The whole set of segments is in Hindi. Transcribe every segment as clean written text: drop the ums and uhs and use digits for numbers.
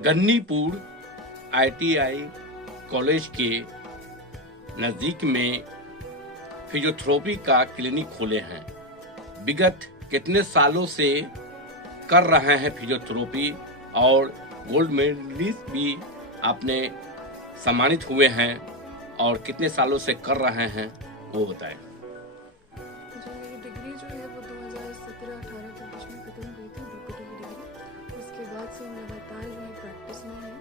गन्नीपुर आईटीआई कॉलेज के नज़दीक में फिजियोथेरेपी का क्लिनिक खोले हैं। विगत कितने सालों से कर रहे हैं फिजियोथेरेपी और गोल्ड मेडलिस्ट भी आपने सम्मानित हुए हैं और कितने सालों से कर रहे हैं वो बताएं। जो मेरी डिग्री जो है वो 2017-18 के बीच में ख़त्म हुई थी, बीपीटी की डिग्री। उसके बाद से लगातार जो है प्रैक्टिस में है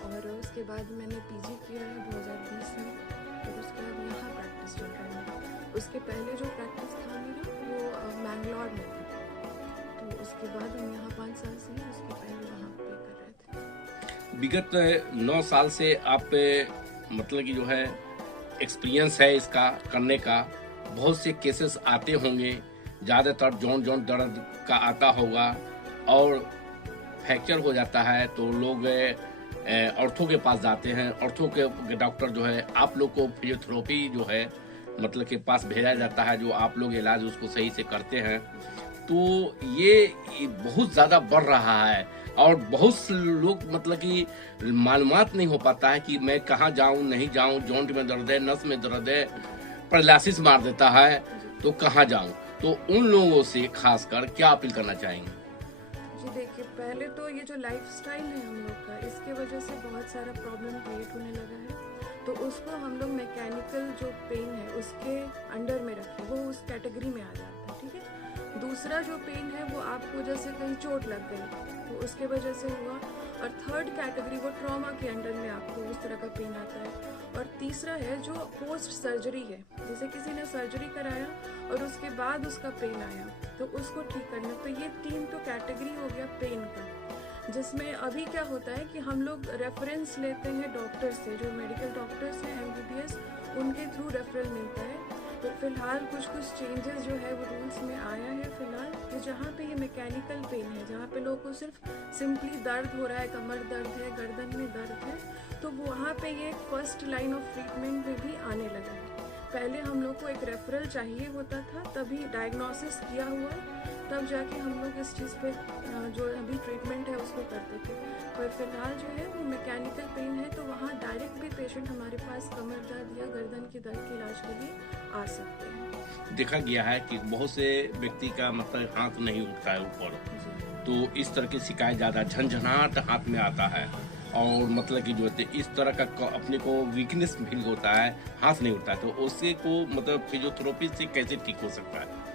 और उसके बाद मैंने पीजी किया है 2020 में। और उसके बाद यहाँ प्रैक्टिस चल रहा है मेरा। उसके पहले जो प्रैक्टिस था मेरा वो मैंगलोर में थी, तो उसके बाद हम यहाँ 5 साल से हैं, उसके पहले वहाँ पे कर रहे थे। विगत 9 साल से आप मतलब कि जो है एक्सपीरियंस है इसका करने का। बहुत से केसेस आते होंगे, ज़्यादातर जौन दर्द का आता होगा और फ्रैक्चर हो जाता है तो लोग ऑर्थो के पास जाते हैं। ऑर्थो के डॉक्टर जो है आप लोग को फिजियोथेरेपी जो है मतलब के पास भेजा जाता है, जो आप लोग इलाज उसको सही से करते हैं। तो ये बहुत ज़्यादा बढ़ रहा है और बहुत से लोग मतलब कि मालूमात नहीं हो पाता है कि मैं कहाँ जाऊँ नहीं जाऊँ, जॉइंट में दर्द है, नस में दर्द है, पैरालिसिस मार देता है तो कहाँ जाऊँ। तो उन लोगों से खासकर क्या अपील करना चाहेंगे? जी देखिए, पहले तो ये जो लाइफस्टाइल है हम लोग का, इसके वजह से बहुत सारा प्रॉब्लम क्रिएट होने लगा है। तो उसको हम लोग मैकेनिकल जो पेन है उसके अंडर में रखें, वो उस कैटेगरी में आ जाता है, ठीक है। दूसरा जो पेन है वो आपको जैसे कहीं चोट लग गई तो उसके वजह से हुआ। और थर्ड कैटेगरी वो ट्रॉमा के अंडर में आपको उस तरह का पेन आता है। और तीसरा है जो पोस्ट सर्जरी है, जैसे किसी ने सर्जरी कराया और उसके बाद उसका पेन आया तो उसको ठीक करना। तो ये 3 तो कैटेगरी हो गया पेन का, जिसमें अभी क्या होता है कि हम लोग रेफरेंस लेते हैं डॉक्टर से, जो मेडिकल डॉक्टर्स हैं एमबीबीएस, उनके थ्रू रेफरल मिलता है। तो फिलहाल कुछ चेंजेस जो है वो रूल्स में आया है फिलहाल, कि जहाँ पे ये मैकेनिकल पेन है, जहाँ पे लोगों को सिर्फ सिंपली दर्द हो रहा है, कमर दर्द है, गर्दन में दर्द है, तो वहाँ पे ये फर्स्ट लाइन ऑफ ट्रीटमेंट में भी आने लगा है। पहले हम लोग को एक रेफरल चाहिए होता था, तभी डायग्नोसिस किया हुआ, तब जाके हम लोग इस चीज़ पे जो अभी ट्रीटमेंट है उसको करते थे। पर फिलहाल जो है वो मैकेनिकल पेन है, तो वहाँ डायरेक्ट भी पेशेंट हमारे पास कमर दर्द या गर्दन के दर्द के इलाज के लिए आ सकते हैं। देखा गया है कि बहुत से व्यक्ति का मतलब हाथ नहीं उठता है ऊपर, तो इस तरह की शिकायत ज़्यादा, झंझनाहट हाथ में आता है और मतलब कि जो है इस तरह का अपने को वीकनेस फील होता है, हाथ नहीं उठता है, तो उससे को मतलब फिजियोथेरेपी से कैसे ठीक हो सकता है?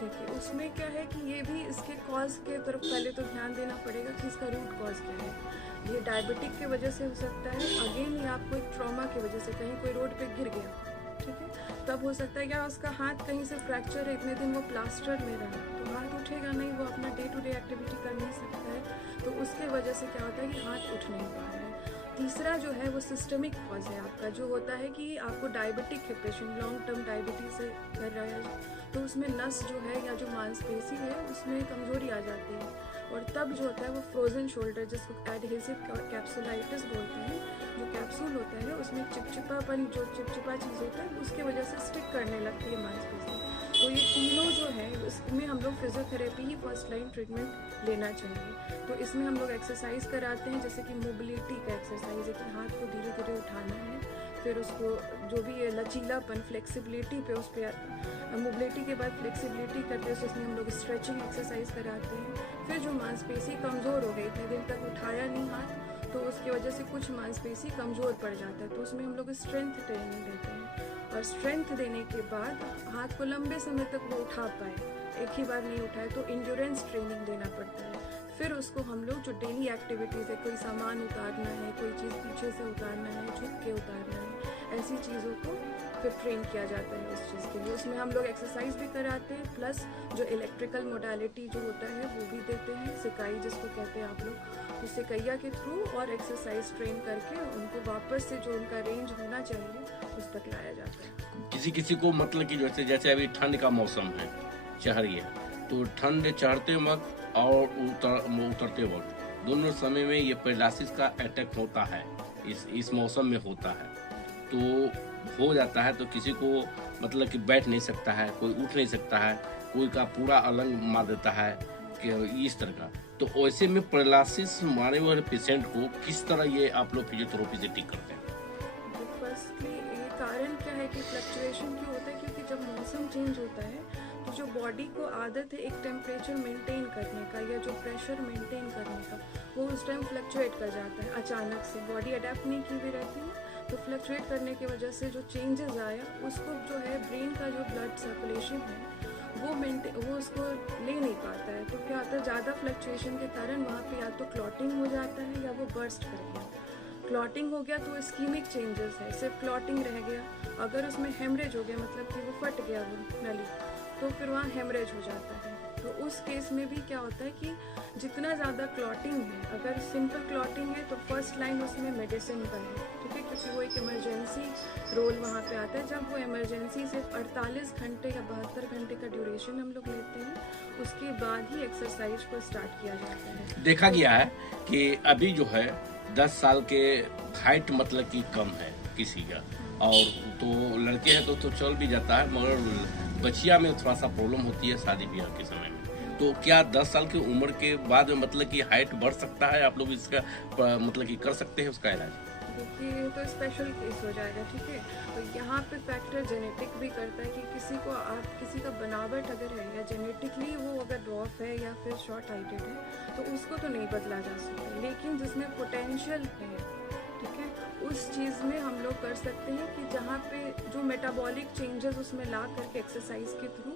देखिए, उसमें क्या है कि ये भी इसके कॉज के तरफ पहले तो ध्यान देना पड़ेगा कि इसका रूट कॉज क्या है। ये डायबिटिक की वजह से हो सकता है, अगेन ये आपको एक ट्रॉमा की वजह से, कहीं कोई रोड पे गिर गया, ठीक है, तब हो सकता है, या उसका हाथ कहीं से फ्रैक्चर है, इतने दिन वो प्लास्टर में रहा तो हाथ उठेगा नहीं, वो अपना डे टू डे एक्टिविटी कर नहीं सकता है, तो उसके वजह से क्या होता है कि हाथ उठ नहीं पा रहा है। तीसरा जो है वो सिस्टमिक कॉज है आपका, जो होता है कि आपको डायबिटिक है, पेशेंट लॉन्ग टर्म डायबिटीज से कर रहा है, तो उसमें नस जो है या जो मांसपेशी है उसमें कमजोरी आ जाती है, और तब जो होता है वो फ्रोजन शोल्डर, जिसको एडहेसिव कैप्सुलाइटिस बोलते हैं, जो कैप्सूल होता है उसमें चिपचिपापन, जो चिपचिपा चीज़ होता है उसके वजह से स्टिक करने लगती है मांसपेशी। तो ये तीनों जो है इसमें हम लोग फिजियोथेरेपी ही फर्स्ट लाइन ट्रीटमेंट लेना चाहिए। तो इसमें हम लोग एक्सरसाइज कराते हैं, जैसे कि मोबिलिटी का एक्सरसाइज है कि हाथ को धीरे धीरे उठाना है, फिर उसको जो भी ये लचीलापन, फ्लेक्सिबिलिटी पे, उस पर मोबिलिटी के बाद फ्लेक्सिबिलिटी करते हैं, उसमें हम लोग स्ट्रेचिंग एक्सरसाइज कराते हैं। फिर जो मांसपेशी कमज़ोर हो गई, इतने दिन तक उठाया नहीं हाथ, तो उसकी वजह से कुछ मांसपेशी कमज़ोर पड़ जाता है, तो उसमें हम लोग स्ट्रेंथ ट्रेनिंग देते हैं। और स्ट्रेंथ देने के बाद हाथ को लंबे समय तक वो उठा पाए, एक ही बार नहीं उठाए तो इंड्योरेंस ट्रेनिंग देना पड़ता है। फिर उसको हम लोग जो डेली एक्टिविटीज़ है, कोई सामान उतारना है, कोई चीज़ पीछे से उतारना है, झुक के उतारना है, ऐसी चीज़ों को फिर ट्रेन किया जाता है उस चीज़ के लिए। उसमें हम लोग एक्सरसाइज भी कराते हैं, प्लस जो इलेक्ट्रिकल मोडालिटी जो होता है वो भी देते हैं, सिकाई जिसको कहते हैं आप लोग, तो सिकैया के थ्रू और एक्सरसाइज ट्रेन करके उनको वापस से जो उनका रेंज होना चाहिए उस तक लाया जाता है। किसी किसी को मतलब कि जैसे अभी ठंड का मौसम है, चढ़ रही है, तो ठंड चढ़ते वक्त और उतरते वक्त दोनों समय में ये पैरालिसिस का अटैक होता है, इस मौसम में होता है, तो हो जाता है। तो किसी को मतलब कि बैठ नहीं सकता है, कोई उठ नहीं सकता है, कोई का पूरा अलंग मार देता है, इस तरह का। तो वैसे में पैरालिसिस माने वाले पेशेंट को किस तरह ये आप लोग फिजियोथेरेपी से ठीक करते हैं? फर्स्टली ये कारण क्या है कि फ्लक्चुएशन क्यों होता है, क्योंकि जब मौसम चेंज होता है तो जो बॉडी को आदत है एक टेम्परेचर मेंटेन करने का या जो प्रेशर मेंटेन करने का, वो उस टाइम फ्लक्चुएट कर जाता है अचानक से। बॉडी अडेप्ट नहीं की हुई रहती है, तो फ्लक्चुएट करने की वजह से जो चेंजेस आया उसको जो है ब्रेन का जो ब्लड सर्कुलेशन है वो उसको ले नहीं पाता है। तो क्या होता है, ज़्यादा फ्लक्चुएशन के कारण वहाँ पे या तो क्लॉटिंग हो जाता है या वो बर्स्ट कर गया। क्लॉटिंग हो गया तो इस्कीमिक चेंजेस है, सिर्फ क्लॉटिंग रह गया। अगर उसमें हेमरेज हो गया, मतलब कि वो फट गया वो नली, तो फिर वहाँ हेमरेज हो जाता है। तो उस केस में भी क्या होता है कि जितना ज़्यादा क्लॉटिंग है, अगर सिंपल क्लॉटिंग है तो फर्स्ट लाइन उसमें मेडिसिन का है, ठीक है, क्योंकि वो एक इमरजेंसी रोल वहाँ पे आता है। जब वो इमरजेंसी से 48 घंटे या 72 घंटे का ड्यूरेशन हम लोग लेते हैं, उसके बाद ही एक्सरसाइज को स्टार्ट किया जाता है। देखा गया है कि अभी जो है 10 साल के हाइट मतलब कि कम है किसी का, और तो लड़के हैं तो चल भी जाता है, मगर बचिया में थोड़ा सा प्रॉब्लम होती है शादी ब्याह के समय में। तो क्या 10 साल की उम्र के बाद में मतलब कि हाइट बढ़ सकता है? आप लोग इसका मतलब कि कर सकते हैं उसका इलाज? देखिए ये तो स्पेशल केस हो जाएगा, ठीक है। तो यहाँ पे फैक्टर जेनेटिक भी करता है कि किसी का बनावट अगर है या जेनेटिकली वो अगर ड्रॉप है या फिर शॉर्ट हाइटेड है, तो उसको तो नहीं बदला जा सकता। लेकिन जिसमें पोटेंशियल है, ठीक है, उस चीज़ में हम लोग कर सकते हैं कि जहाँ पे जो मेटाबॉलिक चेंजेस उसमें ला करके एक्सरसाइज के थ्रू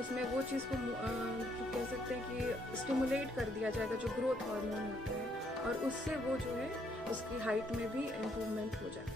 उसमें वो चीज़ को कह सकते हैं कि स्टिमुलेट कर दिया जाएगा, जो ग्रोथ हार्मोन होता है, और उससे वो जो है उसकी हाइट में भी इम्प्रूवमेंट हो जाएगा।